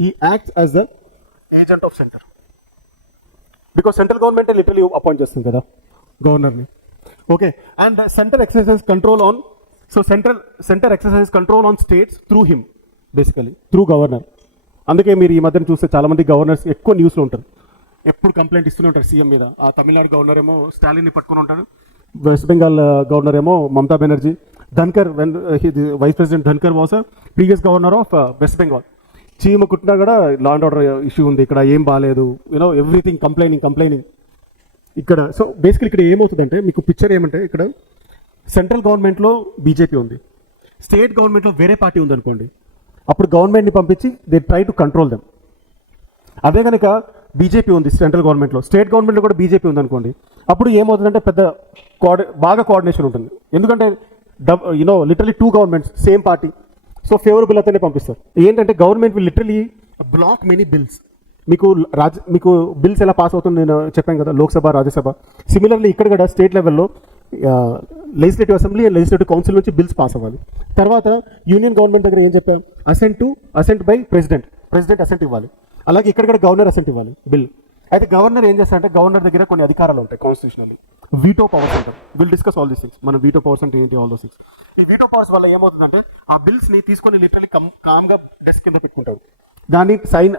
he acts as the agent of center. Because central government literally appoint చేస్తుంది కదా గవర్నర్ని. Okay, and centre exercise control on, so centre exercise control on states through him, basically through governor. అందుకే మీరు ఈ మధ్యన చూస్తే చాలామంది governors ఎక్కువ న్యూస్లో ఉంటారు, ఎప్పుడు కంప్లైంట్ ఇస్తూనే ఉంటారు సీఎం మీద. ఆ తమిళనాడు గవర్నర్ ఏమో స్టాలిన్ని పట్టుకుని ఉంటాడు, వెస్ట్ బెంగాల్ గవర్నర్ ఏమో Mamata Banerjee, Dhankhar vice president Dhankhar was previous governor of West Bengal. చీమ కుట్టినా కూడా లా అండ్ ఆర్డర్ ఇష్యూ ఉంది ఇక్కడ, ఏం బాగాలేదు, యూనో ఎవ్రీథింగ్ కంప్లైనింగ్ ఇక్కడ. సో బేసికలీ ఇక్కడ ఏమవుతుందంటే మీకు పిక్చర్ ఏమంటే, ఇక్కడ సెంట్రల్ గవర్నమెంట్లో బీజేపీ ఉంది, స్టేట్ గవర్నమెంట్లో వేరే పార్టీ ఉంది అనుకోండి, అప్పుడు గవర్నమెంట్ని పంపించి they try to control them. అదే కనుక బీజేపీ ఉంది సెంట్రల్ గవర్నమెంట్లో, స్టేట్ గవర్నమెంట్లో కూడా బీజేపీ ఉంది అనుకోండి, అప్పుడు ఏమవుతుందంటే పెద్ద బాగా కోఆర్డినేషన్ ఉంటుంది. ఎందుకంటే literally two governments same party, so favourable అతనే పంపిస్తారు. ఏంటంటే government will literally block many bills. మీకు బిల్స్ ఎలా పాస్ అవుతుంది నేను చెప్పాను కదా, లోక్సభ రాజ్యసభ. సిమిలర్లీ ఇక్కడ కూడా స్టేట్ లెవెల్లో legislative assembly and legislative council నుంచి బిల్స్ పాస్ అవ్వాలి. తర్వాత యూనియన్ గవర్నమెంట్ దగ్గర ఏం చెప్పాం, అసెంట్ బై ప్రెసిడెంట్ అసెంట్ ఇవ్వాలి. అలాగే ఇక్కడ కూడా గవర్నర్ అసెంట్ ఇవ్వాలి బిల్. అయితే గవర్నర్ ఏం చేస్తారంటే, గవర్నర్ దగ్గర కొన్ని అధికారాలు ఉంటాయి కాన్స్టిట్యూషనల్, వీటో పవర్స్ ఉంటాయి. Will discuss all these things. మన వీటో పవర్స్ అంటే ఏంటి, ఆల్ దోస్ థింగ్స్. ఈ వీటో పవర్స్ వల్ల ఏమవుతుందంటే, ఆ బిల్స్ని తీసుకొని లిటరలీ కామ్గా డెస్క్ కింద పెట్టుకుంటారు, దాన్ని సైన్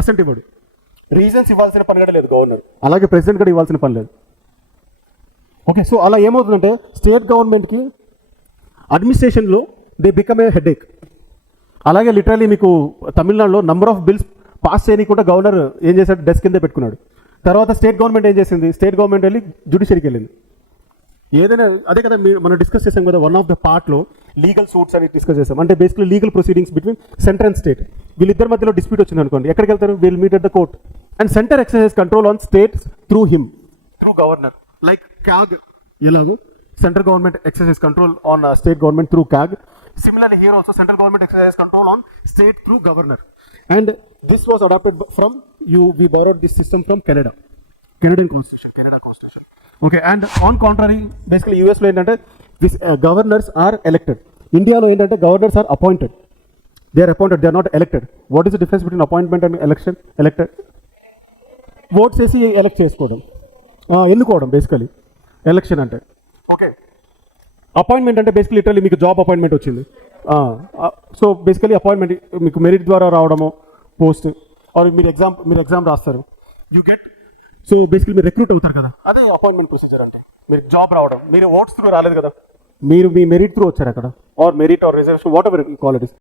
అసెంట్ ఇవ్వడు. రీజన్స్ ఇవ్వాల్సిన పని కూడా లేదు గవర్నర్, అలాగే ప్రెసిడెంట్ కూడా ఇవ్వాల్సిన పని లేదు. ఓకే, సో అలా ఏమవుతుందంటే స్టేట్ గవర్నమెంట్కి అడ్మినిస్ట్రేషన్లో దే బికమ్ ఏ హెడేక్. అలాగే లిటరలీ మీకు తమిళనాడులో నంబర్ ఆఫ్ బిల్స్ పాస్ చేయకుండా గవర్నర్ ఏం చేశాడు, డెస్క్ కింద పెట్టుకున్నాడు. తర్వాత స్టేట్ గవర్నమెంట్ ఏం చేసింది, స్టేట్ గవర్నమెంట్ వెళ్ళి జ్యుడిషియరీకి వెళ్ళింది. ఏదైనా అదే కదా మనం డిస్కస్ చేసాం కదా, వన్ ఆఫ్ ద పార్ట్లో లీగల్ సూట్స్ అని డిస్కస్ చేసాం. అంటే basically legal proceedings between centre and state. వీళ్ళిద్దరి మధ్యలో డిస్ప్యూట్ వచ్చింది అనుకోండి, ఎక్కడికి వెళ్తారు, will meet at the court. And centre exercise control on states through him, through governor. Like CAG ఎలాగో central government exercise control on state government through CAG. Similarly here also central government exercises control on state through governor. And this was adopted from we borrowed this system from Canada constitution. Okay, and on contrary basically US lo entante this governors are elected. India lo entante governors are appointed. They are appointed, they are not elected. What is the difference between appointment and election? Elected votes esi elect chesukodam, ennukodam basically election ante. Okay, appointment అంటే basically literally మీకు job appointment వచ్చింది. So basically appointment మీకు merit ద్వారా రావడము post, are మీరు exam రాస్తారు, you get. So basically మీరు recruit అవుతారు కదా, అదే అపాయింట్మెంట్ ప్రొసీజర్ అంటే. మీరు జాబ్ రావడం, మీరు ఓట్స్ త్రూ రాలేదు కదా, మీరు మీ మెరిట్ త్రూ వచ్చారు అక్కడ, or merit or reservation whatever you call it is.